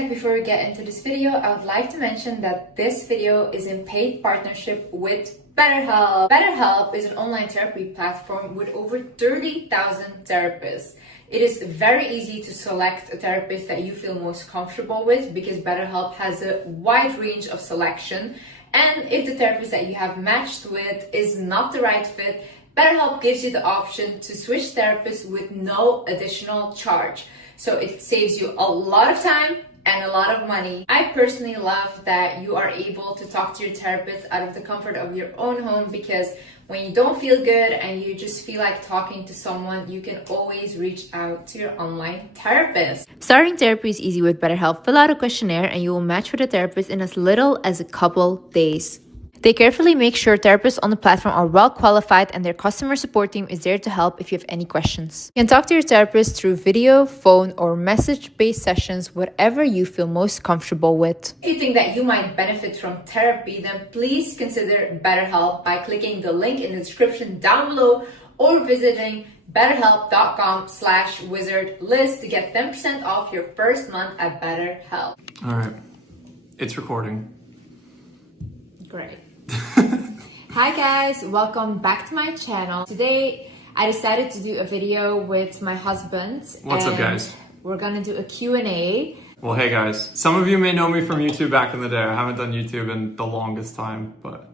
guys, before we get into this video, I would like to mention that this video is in paid partnership with BetterHelp. BetterHelp is an online therapy platform with over 30,000 therapists. It is very easy to select a therapist that you feel most comfortable with because BetterHelp has a wide range of selection. And if the therapist that you have matched with is not the right fit, BetterHelp gives you the option to switch therapists with no additional charge. So it saves you a lot of time and a lot of money. I personally love that you are able to talk to your therapist out of the comfort of your own home, because when you don't feel good and you just feel like talking to someone, you can always reach out to your online therapist. Starting therapy is easy with BetterHelp. Fill out a questionnaire and you will match with a therapist in as little as a couple days. They carefully make sure therapists on the platform are well qualified, and their customer support team is there to help if you have any questions. You can talk to your therapist through video, phone, or message-based sessions, whatever you feel most comfortable with. If you think that you might benefit from therapy, then please consider BetterHelp by clicking the link in the description down below or visiting betterhelp.com/wizardliz to get 10% off your first month at BetterHelp. All right, it's recording. Great. Hi guys, welcome back to my channel. Today I decided to do a video with my husband. What's up, guys? We're gonna do a Q&A. Well, hey guys, some of you may know me from YouTube back in the day. I haven't done YouTube in the longest time, but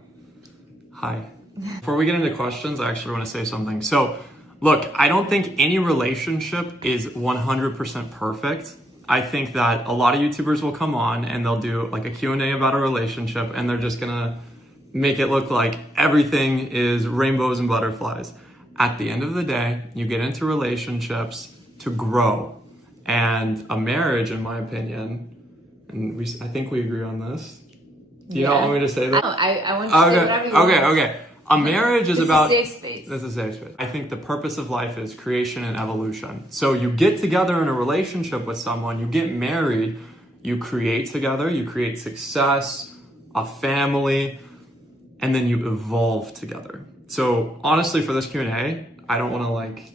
hi. Before we get into questions, I actually want to say something. So look, I don't think any relationship is 100% perfect. I think that a lot of YouTubers will come on and they'll do like a Q&A about a relationship, and they're just gonna make it look like everything is rainbows and butterflies. At the end of the day, you get into relationships to grow. And a marriage, in my opinion, and I think we agree on this. Do you not want me to say that? No, I want you to say whatever you want. Okay. A marriage is about... This is a safe space. This is a safe space. I think the purpose of life is creation and evolution. So you get together in a relationship with someone, you get married, you create together, you create success, a family, and then you evolve together. So honestly, for this Q&A, I don't want to like...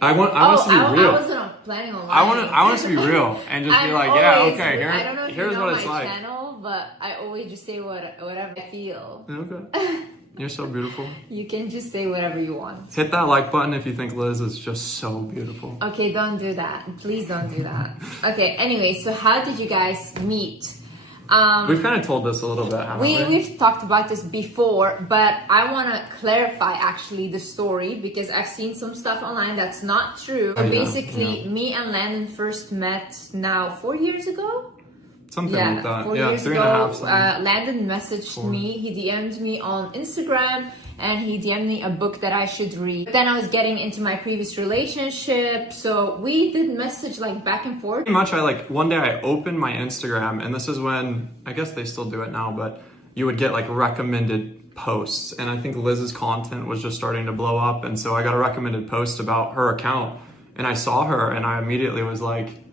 I want us to be real. I wasn't planning on I want us to be real and just be like, yeah, okay, I don't know if here's you know what it's my like. channel, but I always just say whatever I feel. Okay. You're so beautiful. You can just say whatever you want. Hit that like button if you think Liz is just so beautiful. Okay, don't do that. Please don't do that. Okay, anyway, so how did you guys meet? We've kind of told this a little bit, haven't we? We've talked about this before, but I want to clarify actually the story, because I've seen some stuff online that's not true. So basically, me and Landon first met now 4 years ago. Something like that. 4 years 3.5. Landon messaged me. He DM'd me on Instagram, and he DM'd me a book that I should read. But then I was getting into my previous relationship, so we did message like back and forth. Pretty much, one day I opened my Instagram, and this is when, I guess they still do it now, but you would get like recommended posts. And I think Liz's content was just starting to blow up. And so I got a recommended post about her account, and I saw her, and I immediately was like,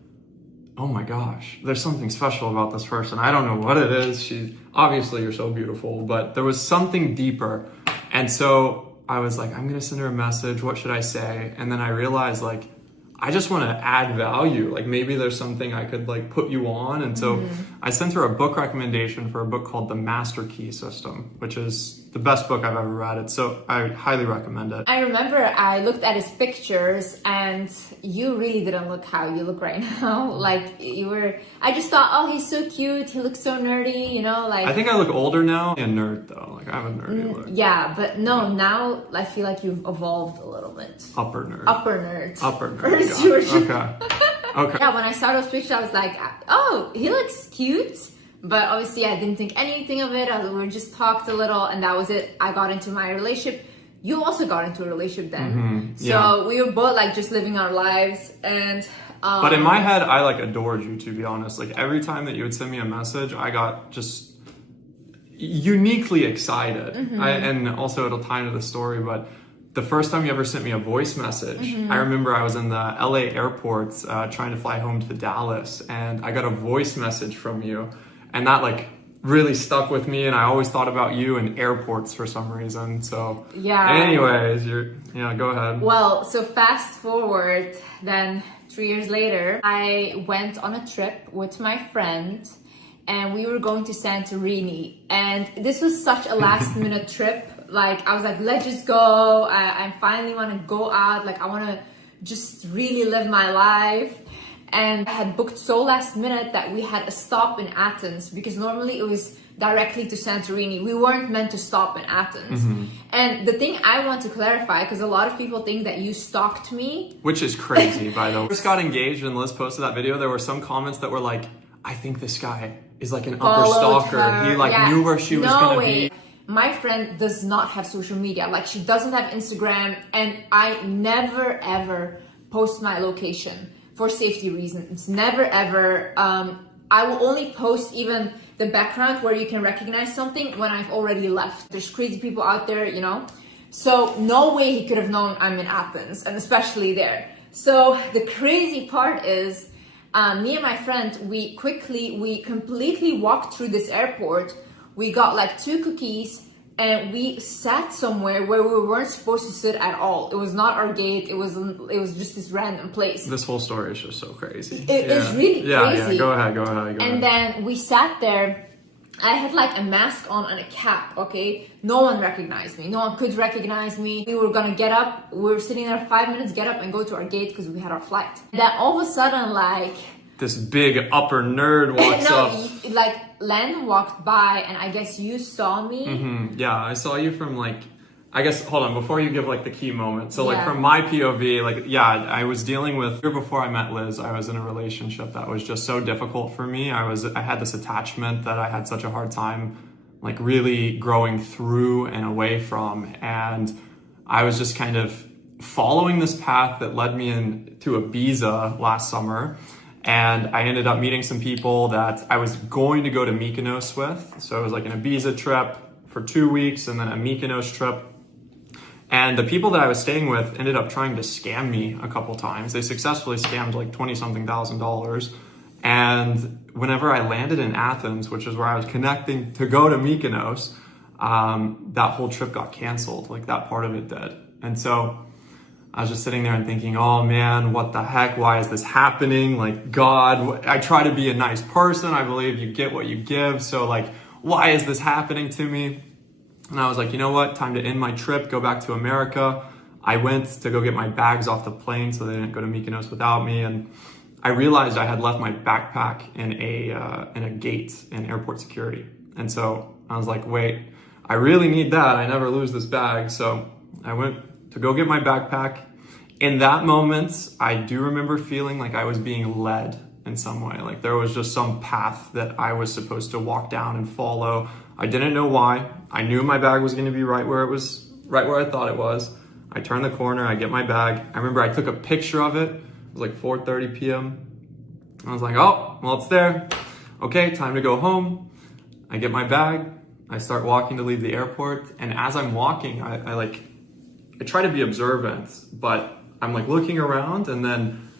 oh my gosh, there's something special about this person. I don't know what it is. Obviously you're so beautiful, but there was something deeper. And so I was like, I'm gonna send her a message. What should I say? And then I realized like, I just want to add value. Like maybe there's something I could like put you on. And so I sent her a book recommendation for a book called The Master Key System, which is the best book I've ever read. So I highly recommend it. I remember I looked at his pictures, and you really didn't look how you look right now. Like I just thought, oh, he's so cute. He looks so nerdy, you know, like. I think I look older now. A nerd though. Like I have a nerdy look. Yeah, but no, now I feel like you've evolved a little bit. Upper nerd. Okay. Okay. Yeah, when I saw those pictures, I was like, oh, he looks cute. But obviously I didn't think anything of it. We just talked a little, and that was it. I got into my relationship. You also got into a relationship then. So we were both like just living our lives. And but in my head, I like adored you, to be honest. Like every time that you would send me a message, I got just uniquely excited. And also it'll tie into the story, but the first time you ever sent me a voice message, I remember I was in the LA airport trying to fly home to Dallas, and I got a voice message from you, and that like really stuck with me, and I always thought about you in airports for some reason. So yeah. Anyways, go ahead. Well, so fast forward then 3 years later, I went on a trip with my friend and we were going to Santorini. And this was such a last minute trip. Like, I was like, let's just go. I finally want to go out. Like, I want to just really live my life. And I had booked so last minute that we had a stop in Athens because normally it was directly to Santorini. We weren't meant to stop in Athens. And the thing I want to clarify, because a lot of people think that you stalked me. Which is crazy, by the way. First got engaged and Liz posted that video, there were some comments that were like, I think this guy is like an upper stalker. Her. He like knew where she was gonna be. My friend does not have social media. Like, she doesn't have Instagram, and I never ever post my location for safety reasons. Never ever. I will only post even the background where you can recognize something when I've already left. There's crazy people out there, you know? So no way he could have known I'm in Athens, and especially there. So the crazy part is, me and my friend, we completely walked through this airport. We got like 2 cookies and we sat somewhere where we weren't supposed to sit at all. It was not our gate. It was just this random place. This whole story is just so crazy. It's really crazy. Yeah, go ahead. And then we sat there. I had like a mask on and a cap, okay? No one recognized me. No one could recognize me. We were gonna get up. We were sitting there 5 minutes, get up and go to our gate because we had our flight. Then all of a sudden, like... this big upper nerd walks up. Like, Len walked by and I guess you saw me. Yeah, I saw you from like... I guess, hold on, before you give like the key moment. So like from my POV, like, yeah, I was dealing with, before I met Liz, I was in a relationship that was just so difficult for me. I had this attachment that I had such a hard time like really growing through and away from. And I was just kind of following this path that led me into Ibiza last summer. And I ended up meeting some people that I was going to go to Mykonos with. So it was like an Ibiza trip for 2 weeks and then a Mykonos trip. And the people that I was staying with ended up trying to scam me a couple times. They successfully scammed like $20-something thousand. And whenever I landed in Athens, which is where I was connecting to go to Mykonos, that whole trip got canceled. Like that part of it did. And so I was just sitting there and thinking, oh man, what the heck? Why is this happening? Like, God, I try to be a nice person. I believe you get what you give. So like, why is this happening to me? And I was like, you know what? Time to end my trip, go back to America. I went to go get my bags off the plane so they didn't go to Mykonos without me. And I realized I had left my backpack in a gate in airport security. And so I was like, wait, I really need that. I never lose this bag. So I went to go get my backpack. In that moment, I do remember feeling like I was being led in some way. Like there was just some path that I was supposed to walk down and follow. I didn't know why. I knew my bag was going to be right where I thought it was. I turn the corner, I get my bag. I remember I took a picture of it. It was like 4:30 p.m. I was like, oh, well, it's there. Okay, time to go home. I get my bag. I start walking to leave the airport. And as I'm walking, I try to be observant, but I'm like looking around, and then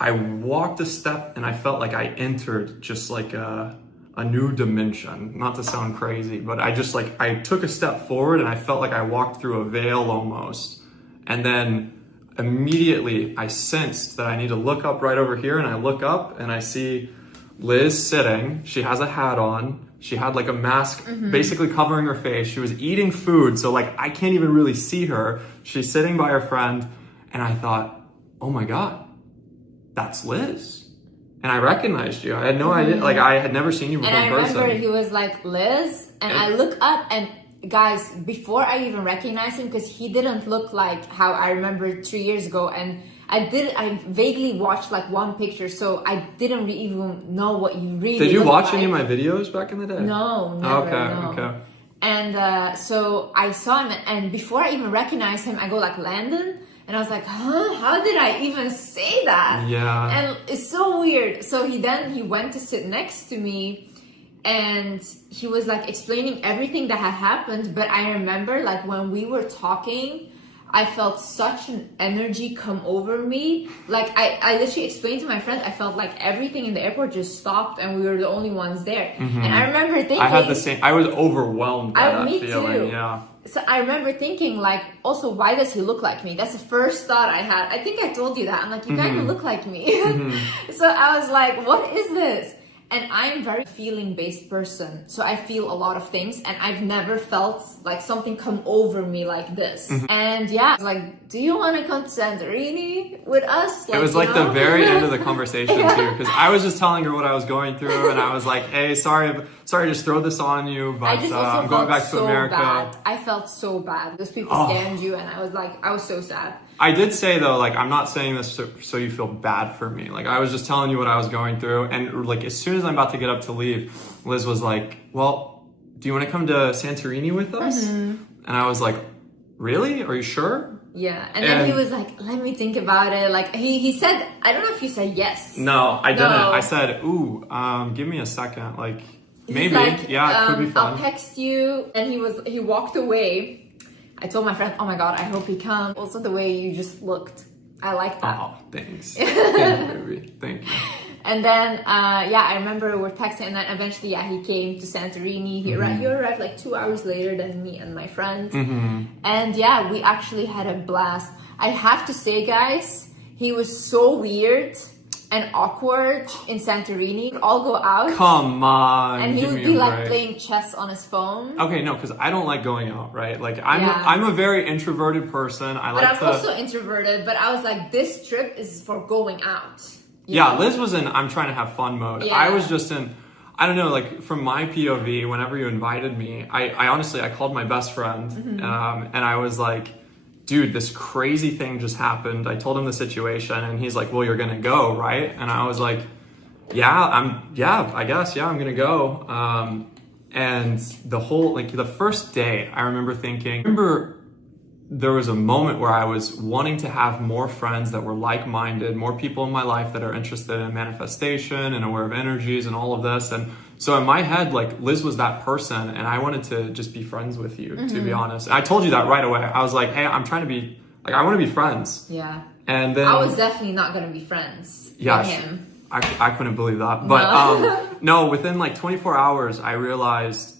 I walked a step and I felt like I entered just like a new dimension. Not to sound crazy, but I took a step forward and I felt like I walked through a veil almost. And then immediately I sensed that I need to look up right over here, and I look up and I see Liz sitting. She has a hat on. She had like a mask basically covering her face. She was eating food, so like I can't even really see her. She's sitting by her friend, and I thought, oh my God, that's Liz. And I recognized you. I had no idea, like I had never seen you before in person. And I remember he was like, Liz, and I look up, and guys, before I even recognized him, because he didn't look like how I remember 3 years ago, and I vaguely watched like one picture, so I didn't even know what you really Did you watch like. any of my videos back in the day? No, never. Okay. And so I saw him, and before I even recognized him, I go like, Landon? And I was like, huh? How did I even say that? Yeah. And it's so weird. So he went to sit next to me, and he was like explaining everything that had happened. But I remember like when we were talking, I felt such an energy come over me. Like I literally explained to my friend, I felt like everything in the airport just stopped and we were the only ones there. And I remember thinking, I had the same, I was overwhelmed by that me feeling. too. Yeah. So I remember thinking like, also, why does he look like me? That's the first thought I had. I think I told you that. I'm like, you kind of look like me. So I was like, what is this? And I'm a very feeling-based person. So I feel a lot of things, and I've never felt like something come over me like this. And yeah, I was like, do you want to come to Santorini with us? Like, it was like the very end of the conversation too, because I was just telling her what I was going through, and I was like, hey, sorry, just throw this on you, but I'm going back to America. Bad. I felt so bad. Those people scammed you, and I was so sad. I did say though, like, I'm not saying this so you feel bad for me. Like, I was just telling you what I was going through. And like, as soon as I'm about to get up to leave, Liz was like, well, do you want to come to Santorini with us? And I was like, really? Are you sure? Yeah. And then he was like, let me think about it. Like he said, I don't know if you said yes. No, I didn't. I said, ooh, give me a second. Like, maybe. Like, yeah, it could be fun. I'll text you. And he walked away. I told my friend, oh my God, I hope he comes. Also the way you just looked. I like that. Oh, thanks. Thank you, baby. Thank you. And then, I remember we were texting, and then eventually, he came to Santorini. He arrived like 2 hours later than me and my friend. And yeah, we actually had a blast. I have to say, guys, he was so weird and awkward in Santorini. We'd all go out. Come on. And he would be like playing chess on his phone. Okay, no, because I don't like going out, right? Like, I'm a very introverted person. I'm also introverted, but I was like, this trip is for going out. Yeah, Liz was in I'm trying to have fun mode. Yeah. I was just in, I don't know, like, from my POV, whenever you invited me, I honestly, I called my best friend, and I was like, dude, this crazy thing just happened. I told him the situation, and he's like, well, you're gonna go, right? And I was like, I guess, I'm gonna go. And the whole, like, the first day, I remember there was a moment where I was wanting to have more friends that were like-minded, more people in my life that are interested in manifestation and aware of energies and all of this. And so in my head, like, Liz was that person, and I wanted to just be friends with you, to be honest. And I told you that right away. I was like, hey, I'm trying to be, like, I want to be friends. Yeah. And then I was definitely not going to be friends with him. I couldn't believe that. But no, within like 24 hours, I realized,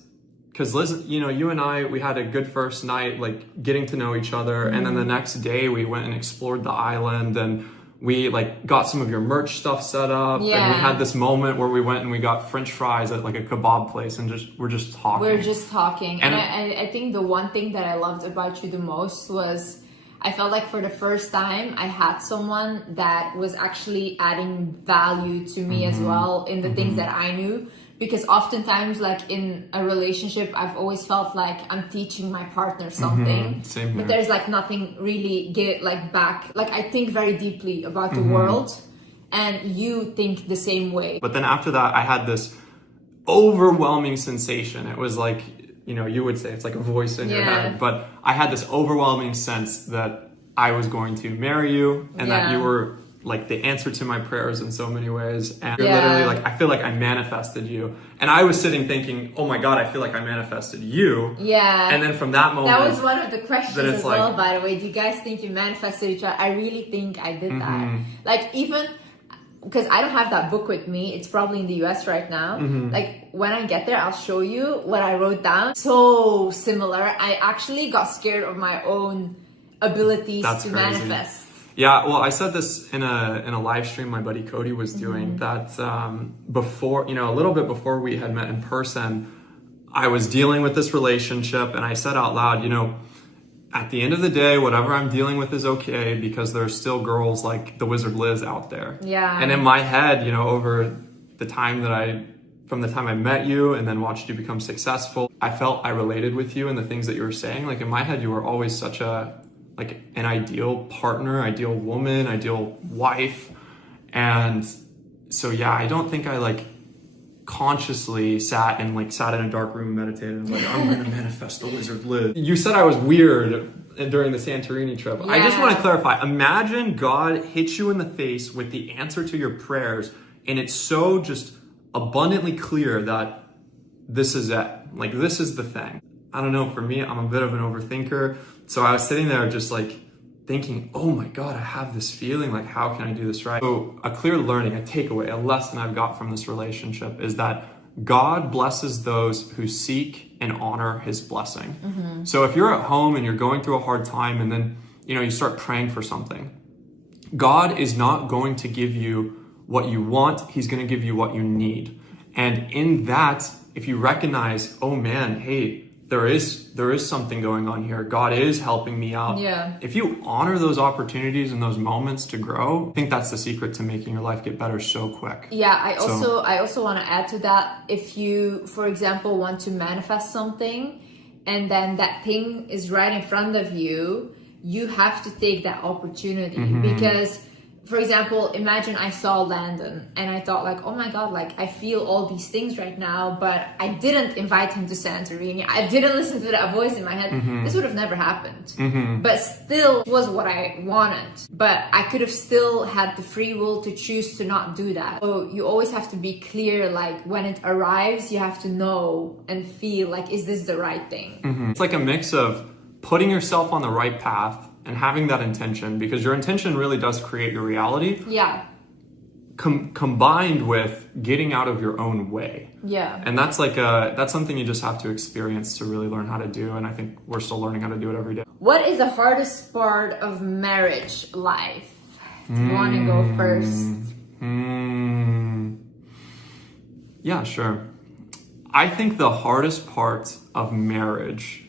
because Liz, you and I, we had a good first night, like, getting to know each other. And then the next day we went and explored the island, and we like got some of your merch stuff set up. Yeah. And we had this moment where we went and we got French fries at like a kebab place, and we're just talking. And I think the one thing that I loved about you the most was, I felt like for the first time I had someone that was actually adding value to me as well in the things that I knew. Because oftentimes, like, in a relationship, I've always felt like I'm teaching my partner something. Same here. But there's like nothing really back. Like, I think very deeply about the world, and you think the same way. But then after that, I had this overwhelming sensation. It was like, you would say it's like a voice in your head. But I had this overwhelming sense that I was going to marry you, and that you were like the answer to my prayers in so many ways. And you're literally like, I feel like I manifested you. And I was sitting thinking, oh my God, I feel like I manifested you. Yeah. And then from that moment, that was one of the questions as well, by the way. Do you guys think you manifested each other? I really think I did that. Like, even because I don't have that book with me, it's probably in the US right now. Like, when I get there, I'll show you what I wrote down. So similar. I actually got scared of my own abilities to manifest. Yeah, well, I said this in a live stream my buddy Cody was doing, that before, a little bit before we had met in person, I was dealing with this relationship, and I said out loud, at the end of the day, whatever I'm dealing with is okay, because there's still girls like the Wizard Liz out there. Yeah. And in my head, over the time from the time I met you and then watched you become successful, I felt I related with you and the things that you were saying. Like, in my head, you were always such like an ideal partner, ideal woman, ideal wife. And so, I don't think I like consciously sat in a dark room and meditated and was like, I'm going to manifest the Wizard Liz. You said I was weird during the Santorini trip. I just want to clarify. Imagine God hits you in the face with the answer to your prayers, and it's so just abundantly clear that this is it. Like, this is the thing. I don't know, for me, I'm a bit of an overthinker. So I was sitting there just like thinking, oh my God, I have this feeling, like, how can I do this right? So a clear learning, a takeaway, a lesson I've got from this relationship is that God blesses those who seek and honor his blessing. So if you're at home and you're going through a hard time and then, you start praying for something, God is not going to give you what you want. He's going to give you what you need. And in that, if you recognize, oh man, hey, there is something going on here. God is helping me out. Yeah. If you honor those opportunities and those moments to grow, I think that's the secret to making your life get better so quick. Yeah, I also want to add to that. If you, for example, want to manifest something and then that thing is right in front of you, you have to take that opportunity. Because, for example, imagine I saw Landon and I thought like, oh my God, like I feel all these things right now, but I didn't invite him to Santorini. I didn't listen to that voice in my head. This would have never happened. But still it was what I wanted. But I could have still had the free will to choose to not do that. So you always have to be clear, like when it arrives, you have to know and feel like, is this the right thing? It's like a mix of putting yourself on the right path and having that intention, because your intention really does create your reality. Yeah. Combined with getting out of your own way. Yeah. And that's that's something you just have to experience to really learn how to do. And I think we're still learning how to do it every day. What is the hardest part of marriage life? Do you want to go first? Yeah, sure. I think the hardest part of marriage,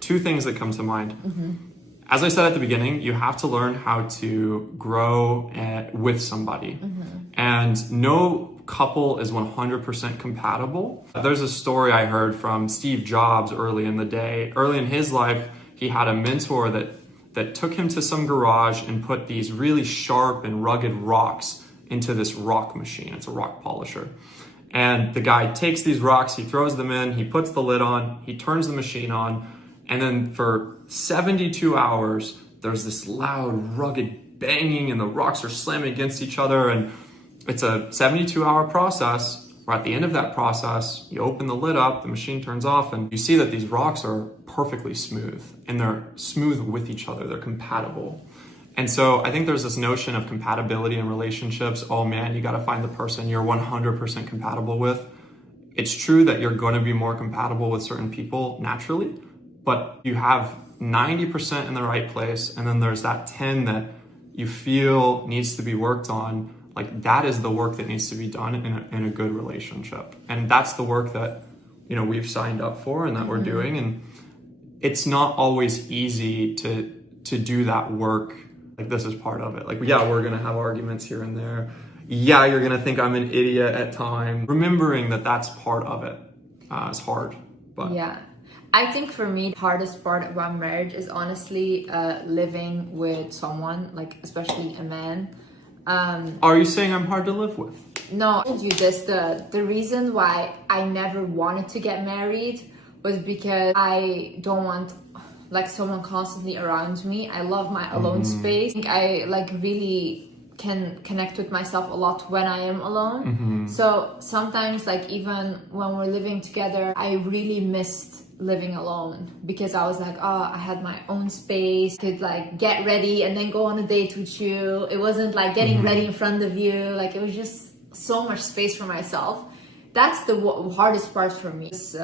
two things that come to mind. As I said at the beginning, you have to learn how to grow with somebody. And no couple is 100% compatible. There's a story I heard from Steve Jobs early in the day. Early in his life, he had a mentor that took him to some garage and put these really sharp and rugged rocks into this rock machine. It's a rock polisher. And the guy takes these rocks, he throws them in, he puts the lid on, he turns the machine on, and then for 72 hours, there's this loud, rugged banging and the rocks are slamming against each other. And it's a 72-hour process where at the end of that process, you open the lid up, the machine turns off, and you see that these rocks are perfectly smooth. And they're smooth with each other, they're compatible. And so I think there's this notion of compatibility in relationships. Oh man, you gotta find the person you're 100% compatible with. It's true that you're gonna be more compatible with certain people naturally, but you have 90% in the right place, and then there's that 10 that you feel needs to be worked on. Like that is the work that needs to be done in a good relationship. And that's the work that, we've signed up for and that we're doing. And it's not always easy to do that work. Like this is part of it. Like, yeah, we're gonna have arguments here and there. Yeah, you're gonna think I'm an idiot at times. Remembering that that's part of it is hard, but yeah. I think for me, the hardest part about marriage is honestly living with someone, like especially a man. Are you saying I'm hard to live with? No, I told you this. The reason why I never wanted to get married was because I don't want like someone constantly around me. I love my alone space. I think I like really can connect with myself a lot when I am alone. So sometimes like even when we're living together, I really missed living alone because I was like, oh, I had my own space, could like get ready and then go on a date with you. It wasn't like getting ready in front of you. Like it was just so much space for myself. That's the hardest part for me, is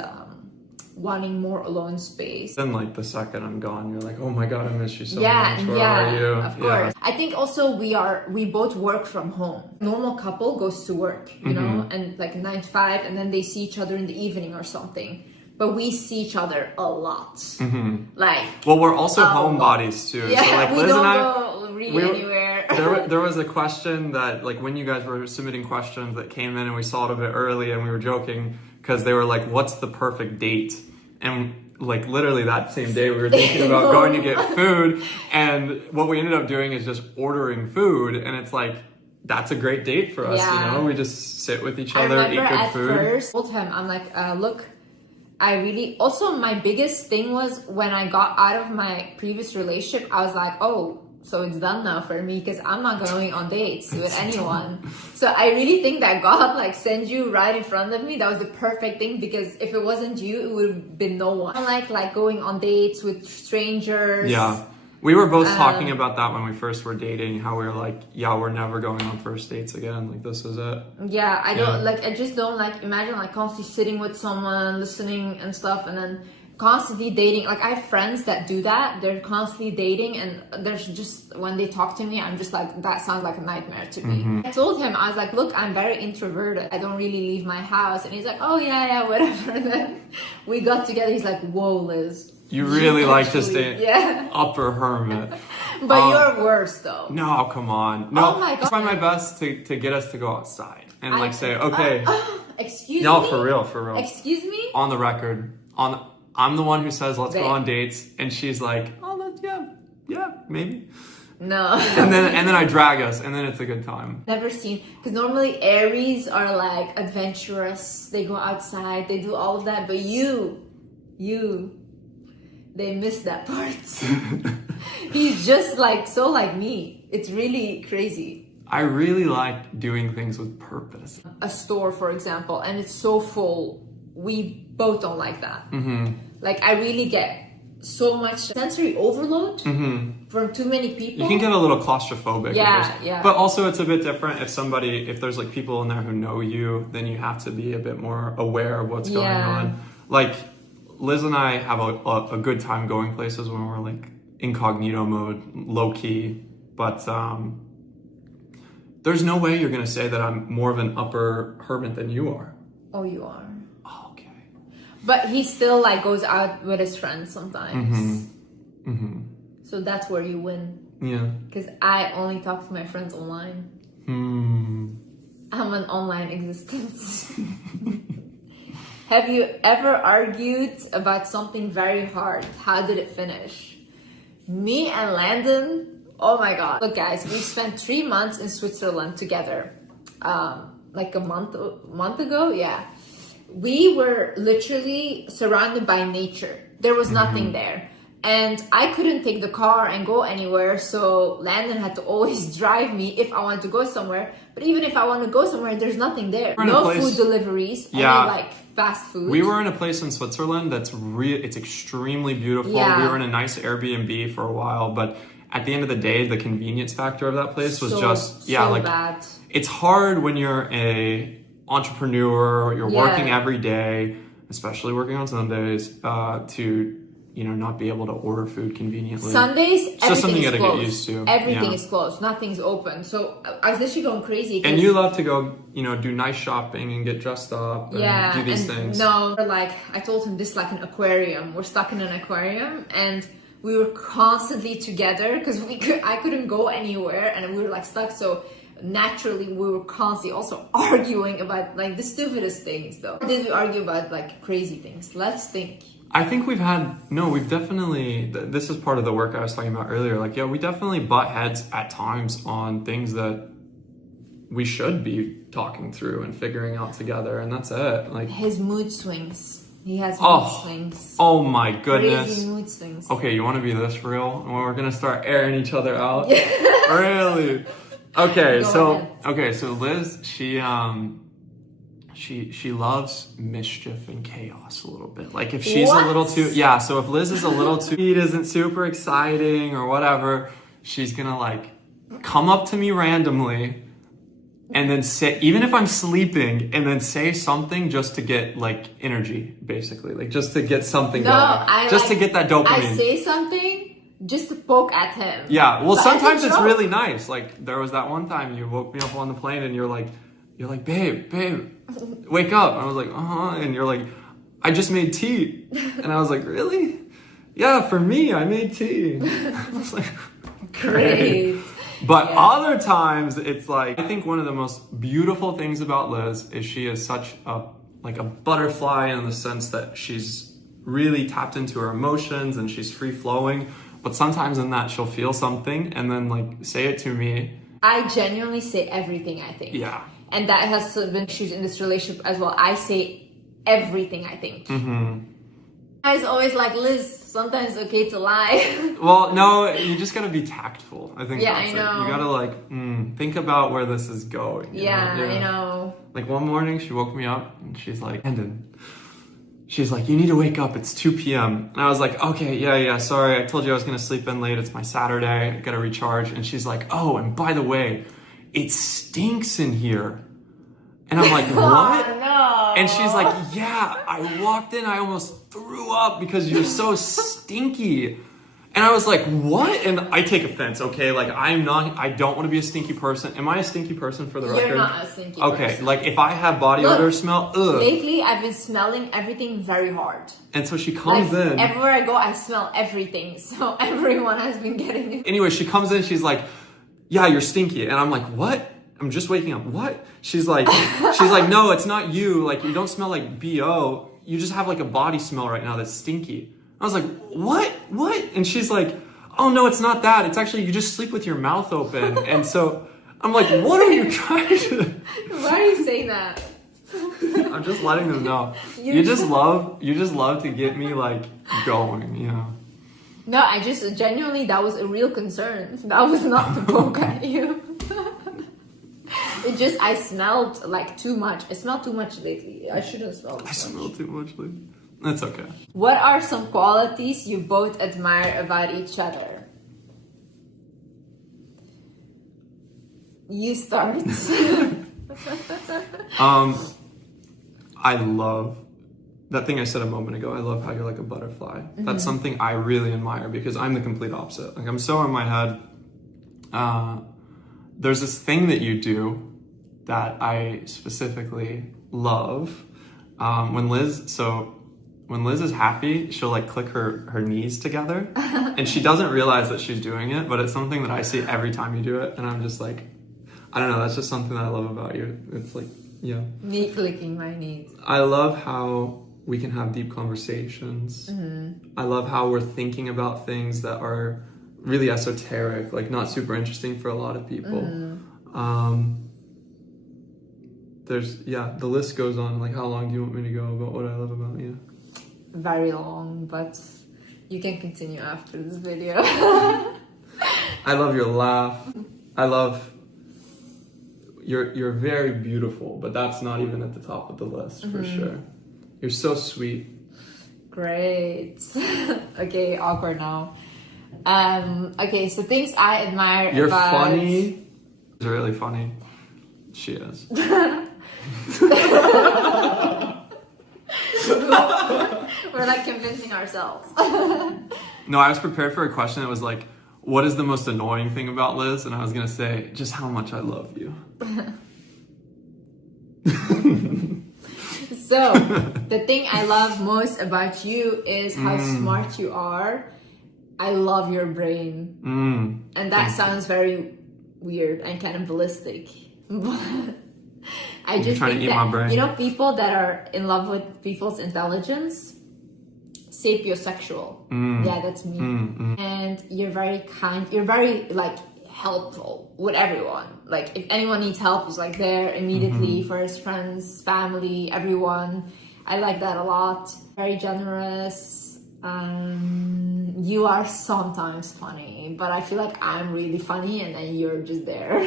wanting more alone space. Then like the second I'm gone, you're like, oh my God, I miss you so much. Where yeah, are you? Of course. I think also we both work from home. Normal couple goes to work, you know, and like 9 to 5, and then they see each other in the evening or something. But we see each other a lot. Like, well, we're also homebodies too. Yeah, so like we Liz don't and I, go really anywhere. there was a question that like when you guys were submitting questions that came in and we saw it a bit early and we were joking because they were like, what's the perfect date? And like literally that same day we were thinking about going to get food, and what we ended up doing is just ordering food, and it's like, that's a great date for us, you know? We just sit with each other, eat good food. First, the whole time I'm like, look, I really, also my biggest thing was when I got out of my previous relationship, I was like, oh, so it's done now for me because I'm not going on dates with anyone. So I really think that God like sent you right in front of me. That was the perfect thing, because if it wasn't you, it would have been no one. I like going on dates with strangers. Yeah. We were both talking about that when we first were dating, how we were like, yeah, we're never going on first dates again. Like, this is it. Yeah, I don't like, I just don't like, imagine like constantly sitting with someone, listening and stuff, and then constantly dating. Like, I have friends that do that. They're constantly dating, and there's just, when they talk to me, I'm just like, that sounds like a nightmare to me. I told him, I was like, look, I'm very introverted. I don't really leave my house. And he's like, oh yeah, whatever. And then we got together. He's like, whoa, Liz. You really like to stay yeah. upper hermit. But you're worse though. No, come on. No, oh my God. I try my best to get us to go outside and like say, okay. Excuse me? No, for real. Excuse me? On the record, I'm the one who says, let's go on dates. And she's like, oh, yeah, maybe. No. and then I drag us, and then it's a good time. Never seen, because normally Aries are like adventurous. They go outside, they do all of that. But you, they miss that part. He's just like, so like me. It's really crazy. I really like doing things with purpose. A store, for example, and it's so full. We both don't like that. Like, I really get so much sensory overload from too many people. You can get a little claustrophobic. Yeah. But also it's a bit different if there's like people in there who know you, then you have to be a bit more aware of what's going on. Like, Liz and I have a good time going places when we're like incognito mode, low key, but there's no way you're gonna say that I'm more of an upper hermit than you are. Oh, you are. Oh, okay. But he still like goes out with his friends sometimes. So that's where you win. Yeah. Because I only talk to my friends online. I'm an online existence. Have you ever argued about something very hard? How did it finish? Me and Landon, oh my God. Look guys, we spent 3 months in Switzerland together. Like a month ago, yeah. We were literally surrounded by nature. There was nothing there. And I couldn't take the car and go anywhere, so Landon had to always drive me if I wanted to go somewhere. But even if I want to go somewhere, there's nothing there. No food deliveries, only like fast food. We were in a place in Switzerland that's it's extremely beautiful. Yeah. We were in a nice Airbnb for a while, but at the end of the day, the convenience factor of that place was so bad. It's hard when you're a entrepreneur, you're working every day, especially working on Sundays, to not be able to order food conveniently. Sundays, it's just something you gotta get used to. Everything is closed. Nothing's open. So I was literally going crazy. And you love to go, do nice shopping and get dressed up and do these things. No, like I told him, this is like an aquarium. We're stuck in an aquarium, and we were constantly together because I couldn't go anywhere, and we were like stuck. So naturally, we were constantly also arguing about like the stupidest things, though. Or did we argue about like crazy things? Let's think. I think we've definitely, this is part of the work I was talking about earlier. Like, we definitely butt heads at times on things that we should be talking through and figuring out together. And that's it. Like his mood swings. He has mood swings. Oh my goodness. Crazy mood swings. Okay, you want to be this real? And we're going to start airing each other out? Really? Okay, so Liz, she loves mischief and chaos a little bit. Like if she's a little too, so if Liz is a little too, it isn't super exciting or whatever, she's gonna like come up to me randomly and then say, even if I'm sleeping, and then say something just to get like energy, basically. Like just to get something going. To get that dopamine. I say something just to poke at him. Yeah, well, sometimes it's really nice. Like there was that one time you woke me up on the plane and you're like, babe, wake up. And I was like, and you're like, I just made tea. And I was like, really? Yeah, for me, I made tea. I was like, great. But other times it's like, I think one of the most beautiful things about Liz is she is such a butterfly in the sense that she's really tapped into her emotions and she's free flowing. But sometimes in that she'll feel something and then like say it to me. I genuinely say everything I think. Yeah. And that has been issues in this relationship as well. I say everything I think. Guys always like, Liz, sometimes it's okay to lie. Well, no, you just gotta be tactful. I think that's I know. it. You gotta think about where this is going. I know. Like one morning she woke me up and she's like, Brandon, she's like, you need to wake up, it's 2 p.m. And I was like, okay, yeah, sorry, I told you I was gonna sleep in late, it's my Saturday, I gotta recharge. And she's like, oh, and by the way, it stinks in here. And I'm like, what? Oh, no. And she's like, yeah, I walked in, I almost threw up because you're so stinky. And I was like, what? And I take offense, okay? Like, I don't want to be a stinky person. Am I a stinky person for the record? You're not a stinky okay, person. like if I have body odor smell, ugh. Lately, I've been smelling everything very hard. And so she comes in. Everywhere I go, I smell everything. So everyone has been getting it. Anyway, she comes in, she's like, yeah, you're stinky. And I'm like, what? I'm just waking up. What? She's like, no, it's not you. Like, you don't smell like BO. You just have like a body smell right now that's stinky. I was like, what? And she's like, oh no, it's not that. It's actually, you just sleep with your mouth open. And so I'm like, what are you trying to? Why are you saying that? I'm just letting them know. You just love to get me like going, you know. No, I just genuinely, that was a real concern. That was not to poke at you. It just, I smelled like too much. I smelled too much lately. I shouldn't smell this much. I smell too much lately. That's okay. What are some qualities you both admire about each other? You start. I love that thing I said a moment ago. I love how you're like a butterfly. Mm-hmm. That's something I really admire because I'm the complete opposite. Like, I'm so in my head. There's this thing that you do that I specifically love. When Liz is happy, she'll like click her knees together and she doesn't realize that she's doing it, but it's something that I see every time you do it. And I'm just like, I don't know, that's just something that I love about you. It's like, yeah. Me clicking my knees. I love how we can have deep conversations. Mm-hmm. I love how we're thinking about things that are really esoteric, like not super interesting for a lot of people. Mm-hmm. The list goes on. Like, how long do you want me to go about what I love about you? Very long, but you can continue after this video. I love your laugh. I love you're very beautiful, but that's not even at the top of the list for sure. You're so sweet. Great. Okay, awkward now. Okay, so things I admire You're about... funny. You're really funny. She is. We're like convincing ourselves. No, I was prepared for a question that was like, what is the most annoying thing about Liz? And I was going to say, just how much I love you. So, the thing I love most about you is how smart you are. I love your brain. And that sounds very weird and kind of ballistic. But I just trying think to eat that, my brain. you know, people that are in love with people's intelligence, sapiosexual. Yeah, that's me. And you're very kind. You're very, like, helpful with everyone. Like, if anyone needs help, it's like there immediately for his friends, family, everyone. I like that a lot. Very generous. You are sometimes funny, but I feel like I'm really funny and then you're just there.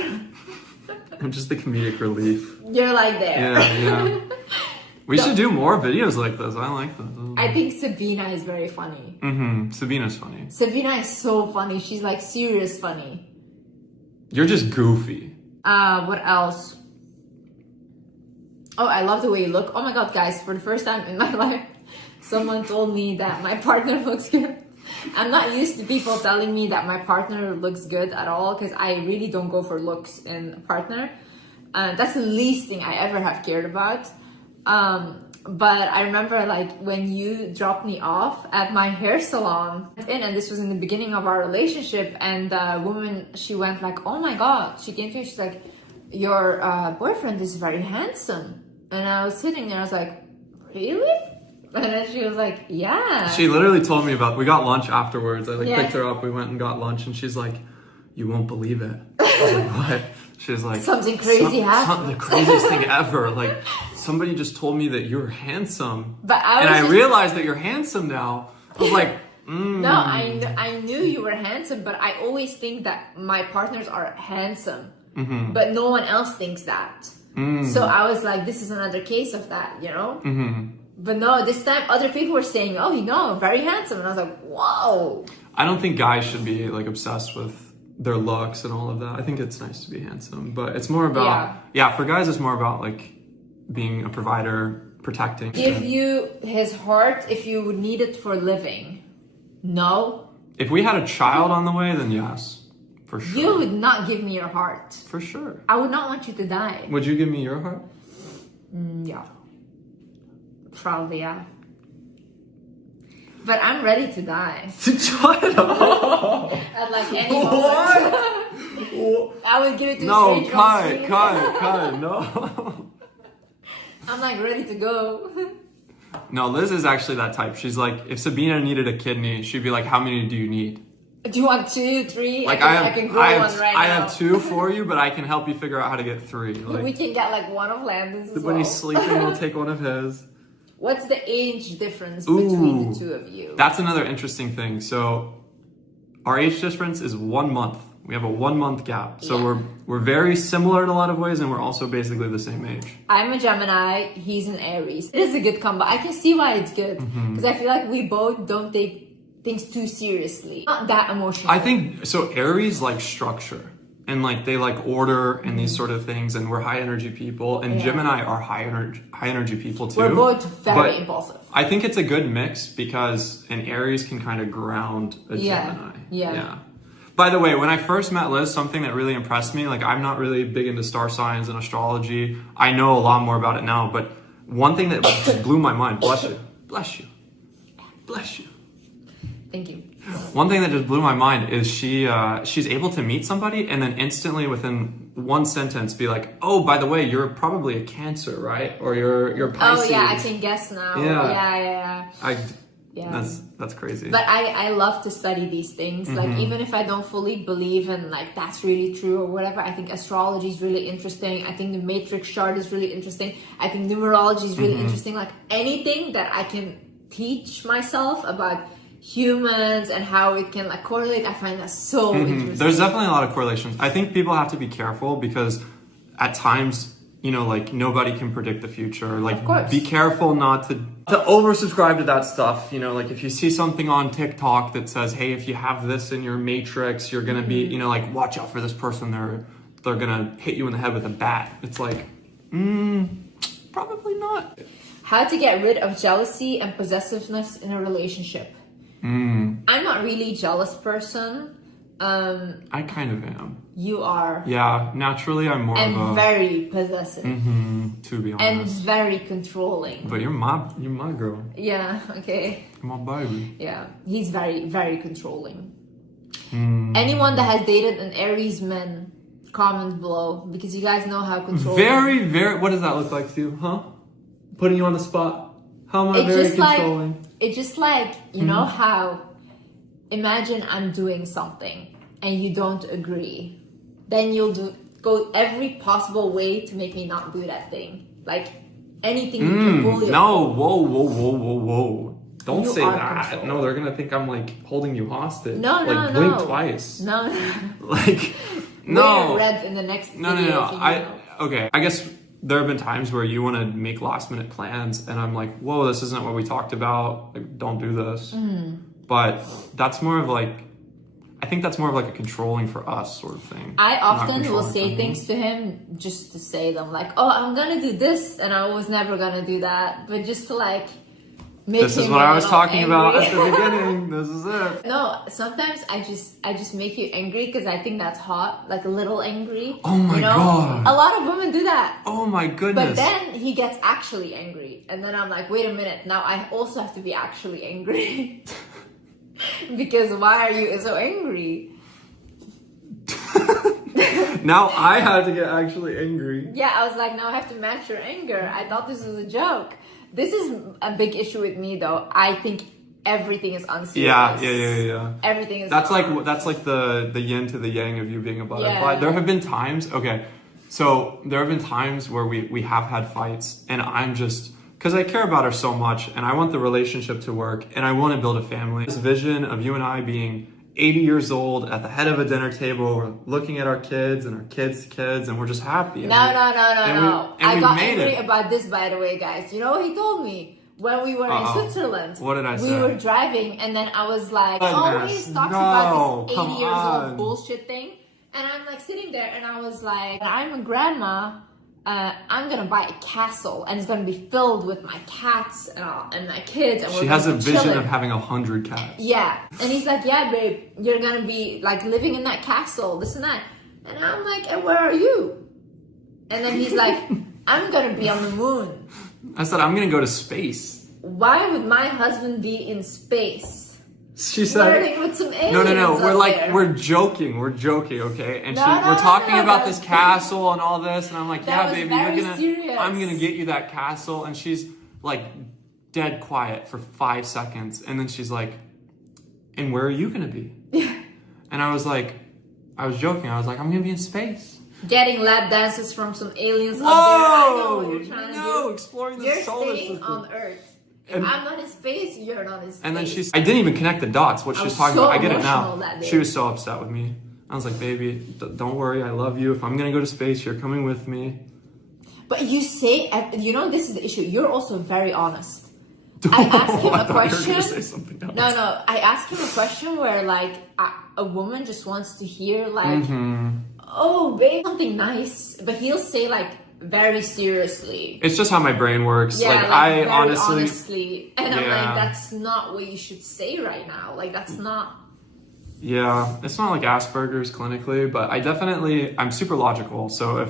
I'm just the comedic relief. You're like there. Yeah. We should do more videos like this. I like this. I think Sabina is very funny. Sabina's funny. Sabina is so funny. She's like serious funny. You're just goofy. What else? Oh, I love the way you look. Oh my god, guys, for the first time in my life, someone told me that my partner looks good. I'm not used to people telling me that my partner looks good at all because I really don't go for looks in a partner. That's the least thing I ever have cared about. But I remember like when you dropped me off at my hair salon and this was in the beginning of our relationship, and the woman, she went like, oh my god, she came to me, she's like, your boyfriend is very handsome. And I was sitting there, I was like, really? And then she was like, yeah. She literally told me we got lunch afterwards. I picked her up, we went and got lunch, and she's like, you won't believe it. I was like, what? She was like, something crazy happened. The craziest thing ever. Like, somebody just told me that you're handsome. But I realized that you're handsome now. I was like, No, I knew you were handsome, but I always think that my partners are handsome. But no one else thinks that. So I was like, this is another case of that, you know? But no, this time other people were saying, oh, you know, very handsome. And I was like, whoa. I don't think guys should be like obsessed with their looks and all of that. I think it's nice to be handsome, but it's more about, for guys, it's more about like being a provider, protecting. Give you his heart if you would need it for living. No. If we had a child on the way, then yes, for sure. You would not give me your heart. For sure. I would not want you to die. Would you give me your heart? Yeah. Probably, yeah. But I'm ready to die. Shut up! At like any moment. I would give it to a stranger. Kai, no. I'm like ready to go. No, Liz is actually that type. She's like, if Sabina needed a kidney, she'd be like, how many do you need? Do you want 2, 3? Like I can grow one right now. I have 2 for you, but I can help you figure out how to get 3. Like, we can get like one of Landon's as when he's sleeping, we'll take one of his. What's the age difference between the 2 of you? That's another interesting thing. So our age difference is 1 month. We have a 1 month gap. So we're very similar in a lot of ways, and we're also basically the same age. I'm a Gemini, he's an Aries. It is a good combo. I can see why it's good. Because I feel like we both don't take things too seriously. Not that emotional. I think, so Aries like structure. And like they like order and these sort of things, and we're high energy people, and Gemini are high energy people too. We're both very impulsive. I think it's a good mix because an Aries can kind of ground a Gemini. Yeah. By the way, when I first met Liz, something that really impressed me, like I'm not really big into star signs and astrology. I know a lot more about it now, but one thing that just blew my mind, bless you, bless you, bless you. Thank you. One thing that just blew my mind is she's able to meet somebody and then instantly within one sentence be like, oh, by the way, you're probably a Cancer, right? Or you're Pisces. Oh yeah, I can guess now. Yeah. That's crazy. But I love to study these things. Like even if I don't fully believe in like that's really true or whatever, I think astrology is really interesting. I think the matrix chart is really interesting. I think numerology is really interesting. Like anything that I can teach myself about humans and how it can like correlate, I find that so interesting. There's definitely a lot of correlations. I think people have to be careful because at times, you know, like nobody can predict the future. Like be careful not to oversubscribe to that stuff. You know, like if you see something on TikTok that says, hey, if you have this in your matrix, you're gonna be, you know, like watch out for this person, they're gonna hit you in the head with a bat. It's like, probably not. How to get rid of jealousy and possessiveness in a relationship. I'm not really a jealous person. I kind of am. You are. Yeah, naturally I'm more of a... very possessive. To be honest. And very controlling. But you're my girl. Yeah, okay. You're my baby. Yeah, he's very, very controlling. Anyone that has dated an Aries man, comment below. Because you guys know how controlling... Very, very... What does that look like to you, huh? Putting you on the spot. How am I very controlling? It's just like, you know how, imagine I'm doing something and you don't agree. Then you'll go every possible way to make me not do that thing. Like anything you can bully. No, whoa. Don't say that. Control. No, they're going to think I'm like holding you hostage. No. Blink twice. No. Like, no. Wear red in the next video. No. Okay, I guess... There have been times where you want to make last minute plans and I'm like, whoa, this isn't what we talked about. Like, don't do this. But that's more of like, I think that's more of like a controlling for us sort of thing. I often will say things to him just to say them like, oh, I'm going to do this. And I was never going to do that. But just to like make this is what I was talking about at the beginning. This is it. No, sometimes I just make you angry because I think that's hot, like a little angry. Oh my god! A lot of women do that. Oh my goodness! But then he gets actually angry, and then I'm like, wait a minute, now I also have to be actually angry because why are you so angry? Now I had to get actually angry. Yeah, I was like, now I have to match your anger. I thought this was a joke. This is a big issue with me, though. I think everything is unserious. Yeah. Everything is. That's like the yin to the yang of you being a butterfly. Yeah. There have been times. Okay, so there have been times where we have had fights, and I'm just because I care about her so much, and I want the relationship to work, and I want to build a family. This vision of you and I being 80 years old at the head of a dinner table, we're looking at our kids and our kids' kids, and we're just happy. No. I got angry about this, by the way, guys. You know what he told me? when we were in Switzerland. What did I say? We were driving, and then I was like, Goodness, always talks about this 80 years on. old bullshit thing. And I'm like sitting there, and I was like, I'm a grandma. I'm gonna buy a castle, and it's gonna be filled with my cats and my kids. And she has a vision of having 100 cats. Yeah, and he's like, yeah, babe, you're gonna be like living in that castle, this and that. And I'm like, and where are you? And then he's like, I'm gonna be on the moon. I said, I'm gonna go to space. Why would my husband be in space? She said, flirting with some aliens. No. We're like, there. we're joking, okay? And No, we're talking about that's this castle and all this, and I'm like, That yeah, was baby, very serious. I'm gonna get you that castle. And she's like dead quiet for 5 seconds, and then she's like, and where are you gonna be? And I was joking. I was like, I'm gonna be in space. Getting lap dances from some aliens Whoa! up there. I know what you're trying to do. No, exploring the You're solar staying system. on Earth. If And- I'm not in space, you're not in space. And then I didn't even connect the dots, what she was talking about. I get it emotional now. that day. She was so upset with me. I was like, baby, don't worry, I love you. If I'm gonna go to space, you're coming with me. But you say, you know, this is the issue. You're also very honest. I asked him I a thought you were question. gonna say something else. No. I asked him a question where, like, a woman just wants to hear, like, oh, babe, something nice. But he'll say, like, very seriously. It's just how my brain works. Yeah, like I very honestly. And I'm Yeah. like, that's not what you should say right now. Like, that's not. Yeah, it's not like Asperger's clinically, but I'm super logical. So if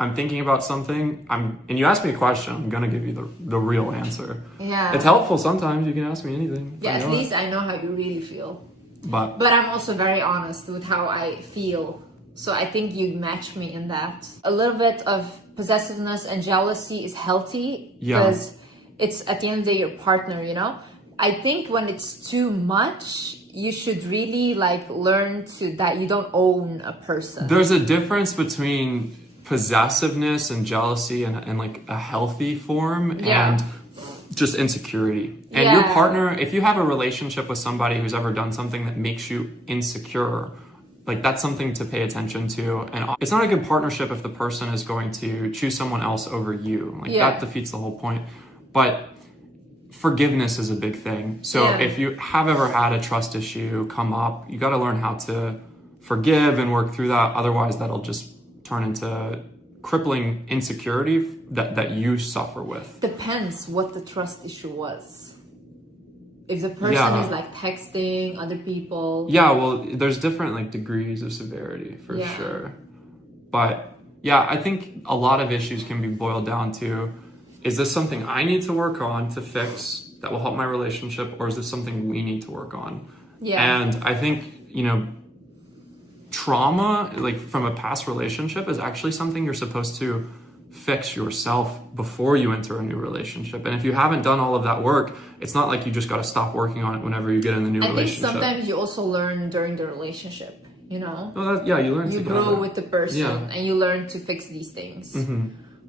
I'm thinking about something, and you ask me a question, I'm gonna give you the real answer. Yeah. It's helpful sometimes. You can ask me anything. Yeah, I at know least it. I know how you really feel. But I'm also very honest with how I feel. So I think you match me in that. A little bit of possessiveness and jealousy is healthy because it's at the end of the day your partner, you know? I think when it's too much, you should really like learn that you don't own a person. there's a difference between possessiveness and jealousy and like a healthy form and just insecurity. And your partner, if you have a relationship with somebody who's ever done something that makes you insecure, like that's something to pay attention to. And it's not a good partnership if the person is going to choose someone else over you. Like that defeats the whole point. But forgiveness is a big thing. So if you have ever had a trust issue come up, you got to learn how to forgive and work through that. Otherwise, that'll just turn into crippling insecurity that you suffer with. Depends what the trust issue was. If the person is like texting other people. Yeah, well, there's different like degrees of severity for sure. But yeah, I think a lot of issues can be boiled down to, is this something I need to work on to fix that will help my relationship, or is this something we need to work on? Yeah. And I think, you know, trauma, like from a past relationship, is actually something you're supposed to fix yourself before you enter a new relationship. And if you haven't done all of that work, it's not like you just got to stop working on it whenever you get in the new relationship. I think sometimes you also learn during the relationship, you know? Well, you learn you together. grow with the person and you learn to fix these things.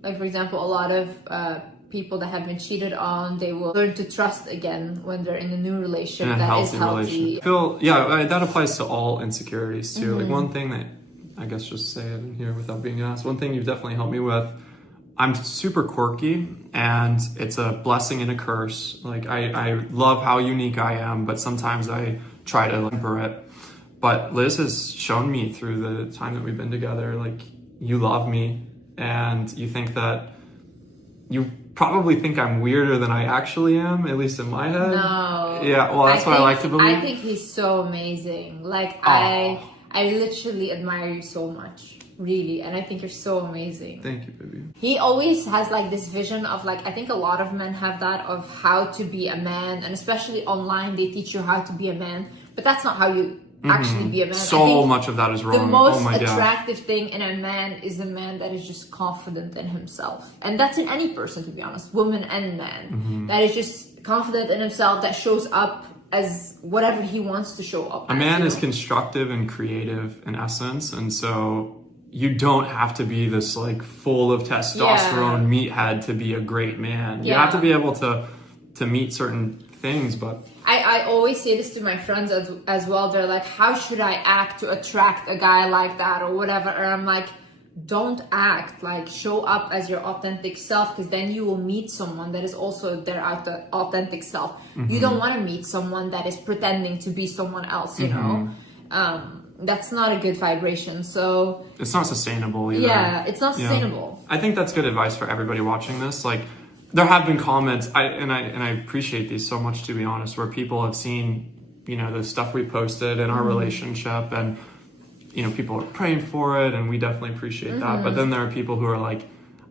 Like, for example, a lot of people that have been cheated on, they will learn to trust again when they're in a new relationship that is healthy. That applies to all insecurities too. Like one thing that, I guess just say it in here without being asked, one thing you've definitely helped me with, I'm super quirky, and it's a blessing and a curse. Like I love how unique I am, but sometimes I try to temper it. But Liz has shown me through the time that we've been together, like, you love me, and you think that you probably think I'm weirder than I actually am, at least in my head. No. Yeah, well, that's what I like to believe. I think he's so amazing. Like, I literally admire you so much. Really. And I think you're so amazing. Thank you, baby. He always has like this vision of like, I think a lot of men have that, of how to be a man. And especially online, they teach you how to be a man. But that's not how you actually be a man. So much of that is wrong. The most attractive thing in a man is a man that is just confident in himself. And that's in any person, to be honest, woman and man. That is just confident in himself, that shows up as whatever he wants to show up as. A man is know? constructive and creative in essence. And so you don't have to be this like full of testosterone meathead to be a great man. You have to be able to meet certain things, but I always say this to my friends as well. They're like, how should I act to attract a guy like that or whatever? And I'm like, don't act like, show up as your authentic self, because then you will meet someone that is also their authentic self. You don't want to meet someone that is pretending to be someone else, you know. That's not a good vibration. So it's not sustainable either. Yeah, it's not sustainable. I think that's good advice for everybody watching this. Like, there have been comments, I appreciate these so much, to be honest, where people have seen, you know, the stuff we posted in our relationship, and, you know, people are praying for it, and we definitely appreciate that. But then there are people who are like,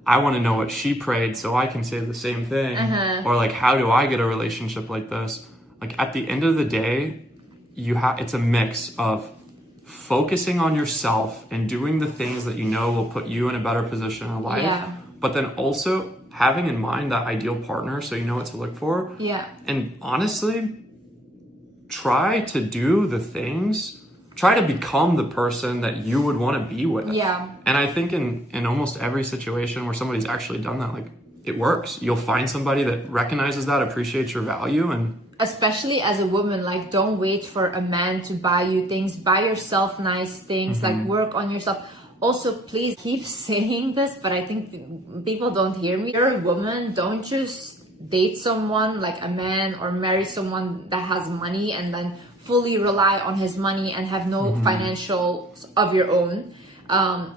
I want to know what she prayed so I can say the same thing. Or like, how do I get a relationship like this? Like, at the end of the day, it's a mix of focusing on yourself and doing the things that you know will put you in a better position in life, but then also having in mind that ideal partner so you know what to look for. And honestly, try to do the things, try to become the person that you would want to be with. And I think in almost every situation where somebody's actually done that, like, it works. You'll find somebody that recognizes that, appreciates your value. And especially as a woman, like, don't wait for a man to buy you things. Buy yourself nice things, like, work on yourself. Also, please keep saying this, but I think people don't hear me. You're a woman, don't just date someone, like a man, or marry someone that has money and then fully rely on his money and have no financials of your own.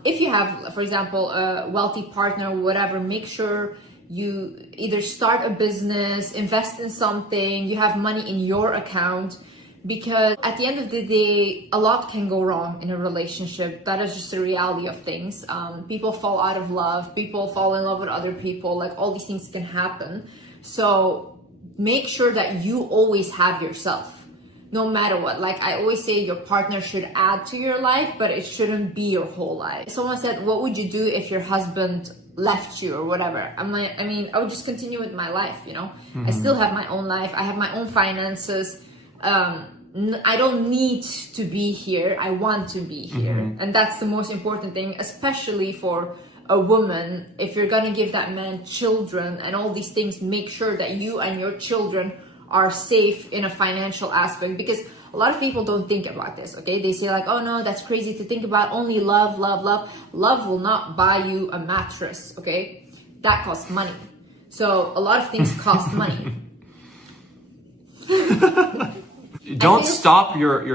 If you have, for example, a wealthy partner or whatever, make sure you either start a business, invest in something, you have money in your account, because at the end of the day, a lot can go wrong in a relationship. That is just the reality of things. People fall out of love, people fall in love with other people, like, all these things can happen. So make sure that you always have yourself, no matter what. Like, I always say, your partner should add to your life, but it shouldn't be your whole life. Someone said, what would you do if your husband left you or whatever? I'm like, I mean, I would just continue with my life, you know. I still have my own life, I have my own finances. I don't need to be here, I want to be here. And that's the most important thing, especially for a woman. If you're gonna give that man children and all these things, make sure that you and your children are safe in a financial aspect, because a lot of people don't think about this, okay? They say like, oh no, that's crazy to think about, only love, love, love. Love will not buy you a mattress, okay? That costs money. So a lot of things cost money. Don't stop your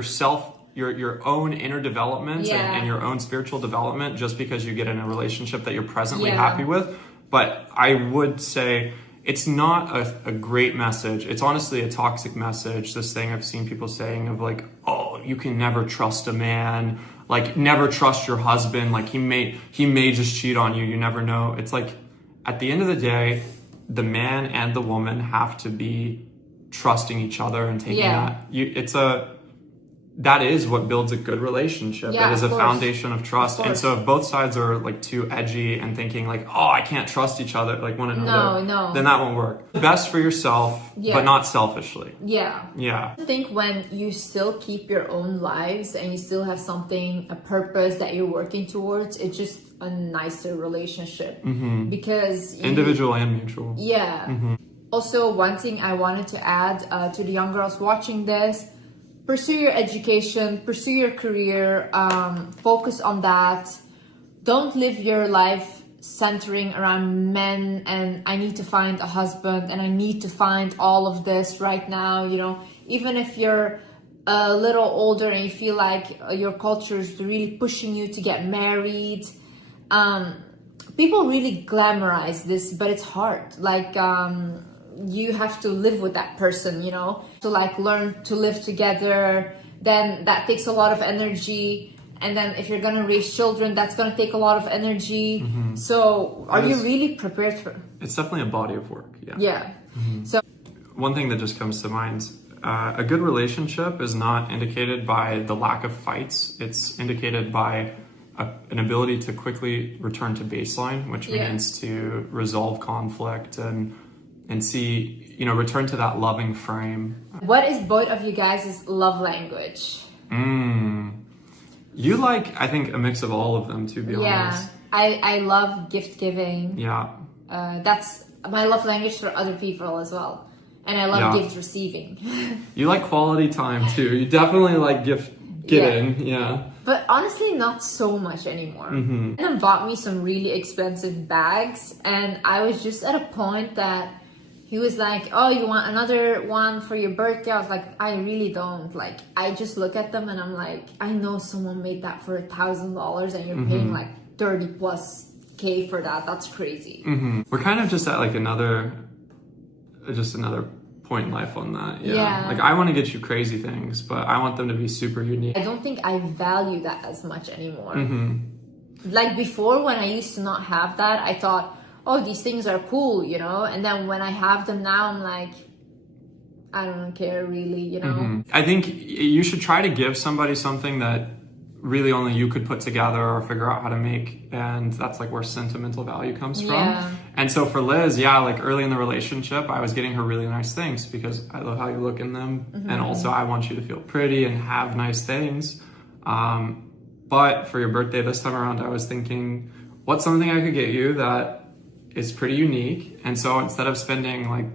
own inner development and your own spiritual development just because you get in a relationship that you're presently happy with. But I would say it's not a great message. It's honestly a toxic message. This thing I've seen people saying of like, oh, you can never trust a man. Like, never trust your husband. Like, he may just cheat on you. You never know. It's like, at the end of the day, the man and the woman have to be trusting each other and taking that is what builds a good relationship. It is a foundation of trust. And so if both sides are like too edgy and thinking like, oh, I can't trust each other, like one another, then that won't work. Best for yourself, but not selfishly. I think when you still keep your own lives and you still have something, a purpose that you're working towards, it's just a nicer relationship. Because individual and mutual. Also, one thing I wanted to add to the young girls watching this: pursue your education, pursue your career, focus on that. Don't live your life centering around men and I need to find a husband and I need to find all of this right now. You know, even if you're a little older and you feel like your culture is really pushing you to get married, people really glamorize this, but it's hard. Like, you have to live with that person, you know, to like learn to live together. Then that takes a lot of energy. And then if you're gonna raise children, that's gonna take a lot of energy. So are you really prepared for? It's definitely a body of work. So one thing that just comes to mind, a good relationship is not indicated by the lack of fights. It's indicated by an ability to quickly return to baseline, which means to resolve conflict and see, you know, return to that loving frame. What is both of you guys' love language? You like, I think, a mix of all of them, to be honest. I love gift giving. That's my love language for other people as well. And I love gift receiving. You like quality time too. You definitely like gift giving. But honestly, not so much anymore. And then bought me some really expensive bags, and I was just at a point that he was like, oh, you want another one for your birthday? I was like, I really don't. Like, I just look at them and I'm like, I know someone made that for $1,000 and you're paying like 30 plus K for that. That's crazy. We're kind of just at like another point in life on that. Yeah. Like, I want to get you crazy things, but I want them to be super unique. I don't think I value that as much anymore. Like before, when I used to not have that, I thought, oh, these things are cool, you know? And then when I have them now, I'm like, I don't care really, you know? I think you should try to give somebody something that really only you could put together or figure out how to make, and that's like where sentimental value comes from. And so for Liz, like early in the relationship, I was getting her really nice things because I love how you look in them, and also I want you to feel pretty and have nice things. But for your birthday this time around, I was thinking, what's something I could get you that is pretty unique? And so instead of spending like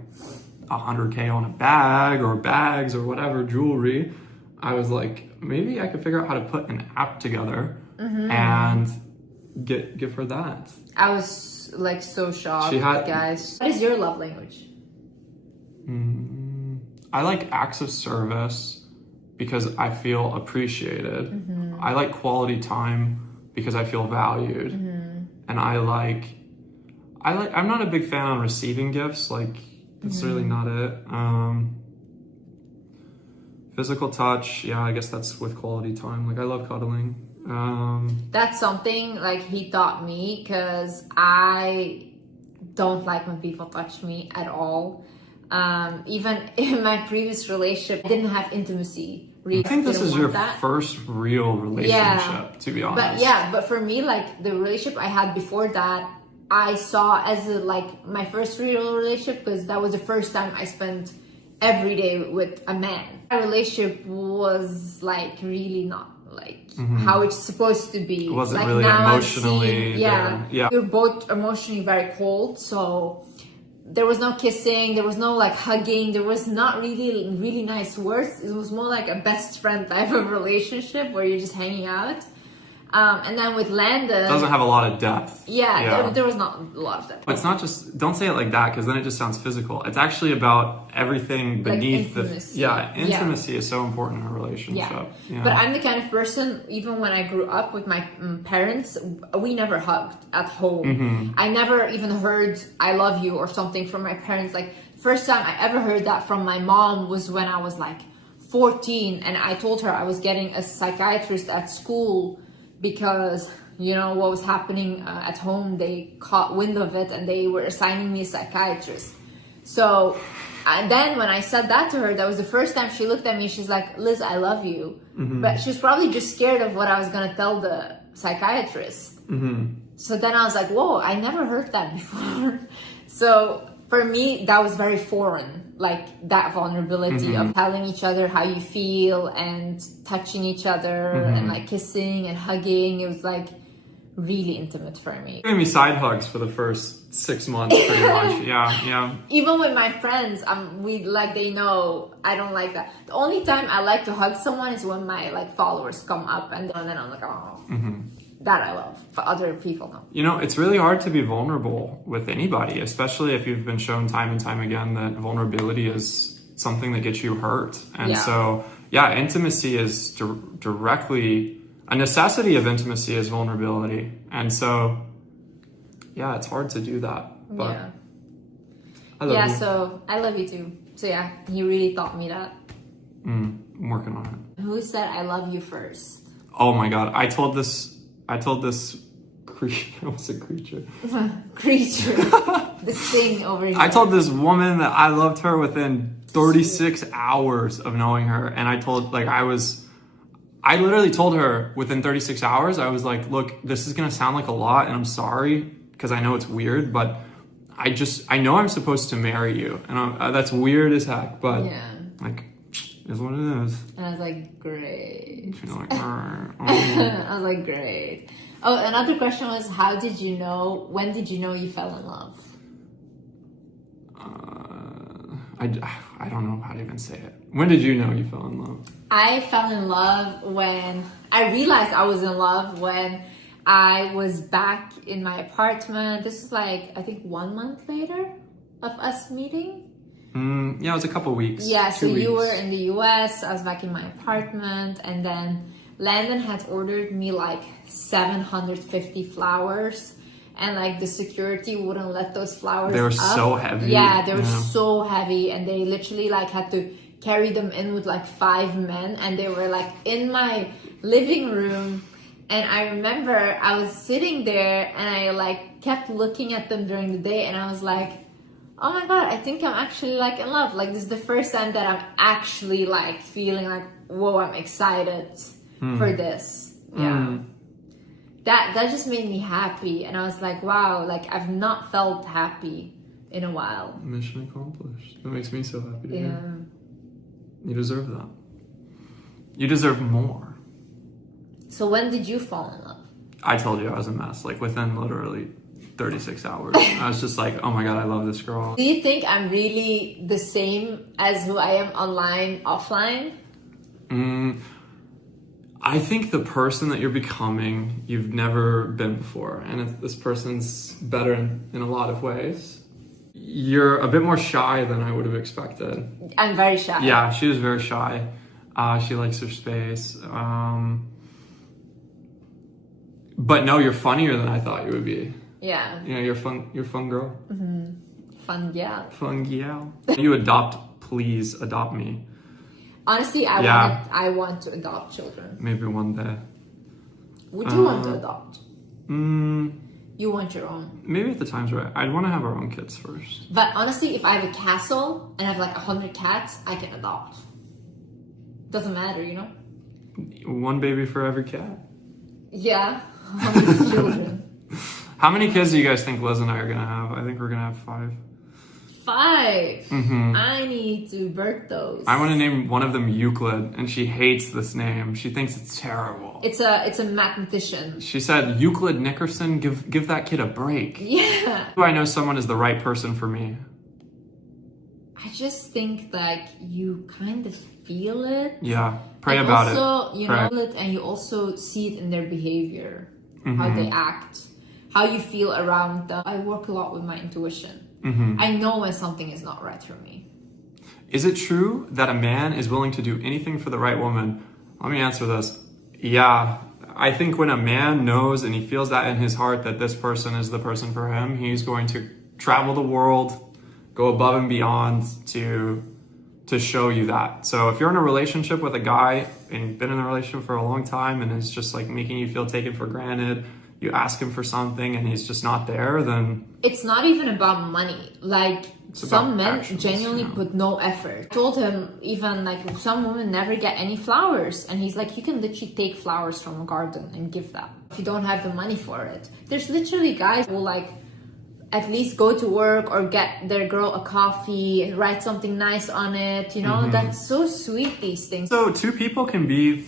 100K on a bag or bags or whatever, jewelry, I was like, maybe I could figure out how to put an app together and give her that. I was like so shocked, guys. What is your love language? I like acts of service because I feel appreciated. I like quality time because I feel valued. And I'm not a big fan on receiving gifts. Like, that's really not it. Physical touch, I guess that's with quality time. Like, I love cuddling. That's something like he taught me, because I don't like when people touch me at all. Even in my previous relationship, I didn't have intimacy. Really, I think this is your first real relationship, to be honest. But for me, like the relationship I had before that, I saw as like my first real relationship, because that was the first time I spent every day with a man. Our relationship was like really not like how it's supposed to be. It wasn't like, really emotionally there. We were both emotionally very cold, so there was no kissing, there was no like hugging, there was not really nice words. It was more like a best friend type of relationship where you're just hanging out. And then with Landon, it doesn't have a lot of depth. There was not a lot of depth. But it's not just, don't say it like that, because then it just sounds physical. It's actually about everything beneath like intimacy. Intimacy is so important in a relationship. But I'm the kind of person, even when I grew up with my parents, we never hugged at home. I never even heard I love you or something from my parents. Like, first time I ever heard that from my mom was when I was like 14, and I told her I was getting a psychiatrist at school because, you know, what was happening at home, they caught wind of it and they were assigning me a psychiatrist. So, and then when I said that to her, that was the first time she looked at me. She's like, Liz, I love you. But she was probably just scared of what I was going to tell the psychiatrist. So then I was like, whoa, I never heard that before. So for me, that was very foreign. Like that vulnerability of telling each other how you feel and touching each other and like kissing and hugging. It was like really intimate for me. Gave me side hugs for the first 6 months, pretty much. Even with my friends, they know I don't like that. The only time I like to hug someone is when my like followers come up, and then I'm like, oh. That I love. For other people, no. You know, it's really hard to be vulnerable with anybody, especially if you've been shown time and time again that vulnerability is something that gets you hurt. And so, intimacy is directly, a necessity of intimacy is vulnerability. And so, it's hard to do that. But I love you. So I love you too. So he really taught me that. I'm working on it. Who said I love you first? Oh my God. I told this creature, what's a creature? Creature. This thing over here. I told this woman that I loved her within 36 hours of knowing her. And I literally told her within 36 hours, I was like, look, this is going to sound like a lot, and I'm sorry, because I know it's weird, but I know I'm supposed to marry you. And that's weird as heck, but like, is what it is. And I was like, great. You're like, all right. I was like, great. Oh, another question was, when did you know you fell in love? I don't know how to even say it. When did you know you fell in love? I fell in love when I realized I was in love when I was back in my apartment. This is like, I think 1 month later of us meeting. Yeah, it was a couple weeks. Yeah, so 2 weeks. you were in the US, I was back in my apartment, and then Landon had ordered me like 750 flowers, and like the security wouldn't let those flowers They were up. so heavy. Yeah, they were so heavy, and they literally like had to carry them in with like 5 men, and they were like in my living room. And I remember I was sitting there and I like kept looking at them during the day, and I was like, oh my god, I think I'm actually like in love. Like, this is the first time that I'm actually like feeling like, whoa, I'm excited for this. Yeah. That just made me happy, and I was like, wow, like I've not felt happy in a while. Mission accomplished. That makes me so happy to Yeah. hear. You deserve that. You deserve more. So when did you fall in love? I told you I was a mess. Like within literally 36 hours. I was just like, oh my god, I love this girl. Do you think I'm really the same as who I am online, offline? I think the person that you're becoming, you've never been before. And if this person's better in a lot of ways. You're a bit more shy than I would have expected. I'm very shy. Yeah, she was very shy. She likes her space. But no, you're funnier than I thought you would be. Yeah. You know, you're a fun girl. Fun, yeah. Fun gal. You please adopt me. Honestly, I want to adopt children. Maybe one day. Would you want to adopt? You want your own. Maybe if the time's right. I'd want to have our own kids first. But honestly, if I have a castle and I have like 100 cats, I can adopt. Doesn't matter, you know? One baby for every cat. Yeah. 100 children. How many kids do you guys think Liz and I are going to have? I think we're going to have 5. 5. I need to birth those. I want to name one of them Euclid, and she hates this name. She thinks it's terrible. It's a mathematician. She said, Euclid Nickerson, give that kid a break. Yeah. Do I know someone is the right person for me? I just think like you kind of feel it. Yeah. Pray and about also, it. you Pray. know it, and you also see it in their behavior, how they act, how you feel around them. I work a lot with my intuition. I know when something is not right for me. Is it true that a man is willing to do anything for the right woman? Let me answer this. Yeah. I think when a man knows and he feels that in his heart that this person is the person for him, he's going to travel the world, go above and beyond to show you that. So if you're in a relationship with a guy and you've been in a relationship for a long time and it's just like making you feel taken for granted, you ask him for something and he's just not there, then it's not even about money. Like some men actions, genuinely put no effort. I told him even like some women never get any flowers, and he's like, you can literally take flowers from a garden and give them if you don't have the money for it. There's literally guys who like at least go to work or get their girl a coffee, write something nice on it, you know. That's so sweet, these things. So two people can be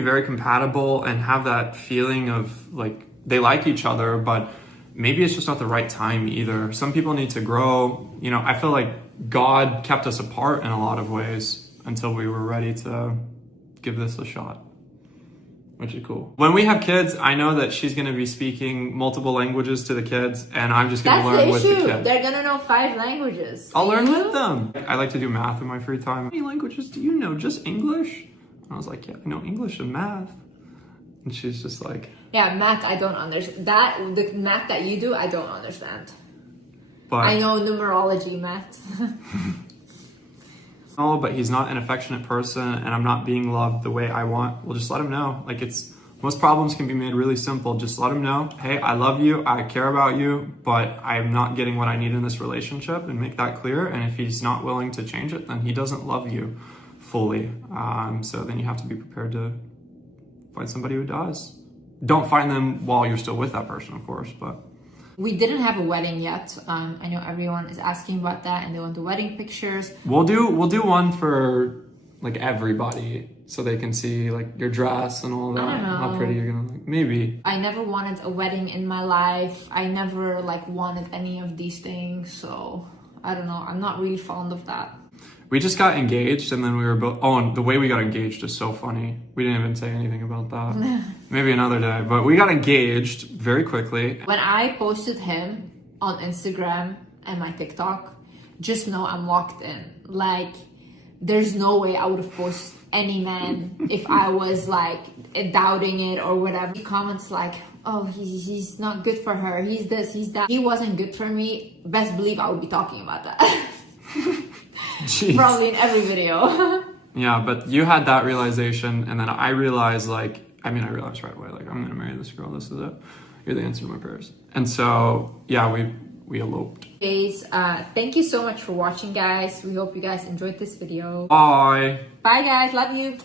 very compatible and have that feeling of like they like each other, but maybe it's just not the right time either. Some people need to grow. You know, I feel like God kept us apart in a lot of ways until we were ready to give this a shot, which is cool. When we have kids, I know that she's going to be speaking multiple languages to the kids, and I'm just going to learn with the kids. They're going to know 5 languages. I'll learn with them. I like to do math in my free time. How many languages do you know? Just English? I was like, yeah, I know English and math. And she's just like... Yeah, math, I don't understand. The math that you do, I don't understand. But I know numerology math. Oh, but he's not an affectionate person and I'm not being loved the way I want. Well, just let him know. Like most problems can be made really simple. Just let him know, hey, I love you, I care about you, but I'm not getting what I need in this relationship, and make that clear. And if he's not willing to change it, then he doesn't love you fully. So then you have to be prepared to find somebody who does. Don't find them while you're still with that person, of course, but... We didn't have a wedding yet. I know everyone is asking about that and they want the wedding pictures. We'll do one for like everybody so they can see like your dress and all that. I don't know. How pretty you're gonna look. Maybe. I never wanted a wedding in my life. I never like wanted any of these things, so I don't know. I'm not really fond of that. We just got engaged and then we were both, oh, and the way we got engaged is so funny. We didn't even say anything about that. Maybe another day, but we got engaged very quickly. When I posted him on Instagram and my TikTok, just know I'm locked in. Like, there's no way I would have posted any man if I was like doubting it or whatever. He comments like, oh, he's not good for her. He's this, he's that. He wasn't good for me. Best believe I would be talking about that. Jeez. Probably in every video. Yeah, but you had that realization, and then I realized, like, I realized right away, like, I'm gonna marry this girl. This is it. You're the answer to my prayers. And so, yeah, we eloped. Guys, thank you so much for watching, guys. We hope you guys enjoyed this video. Bye. Bye, guys. Love you.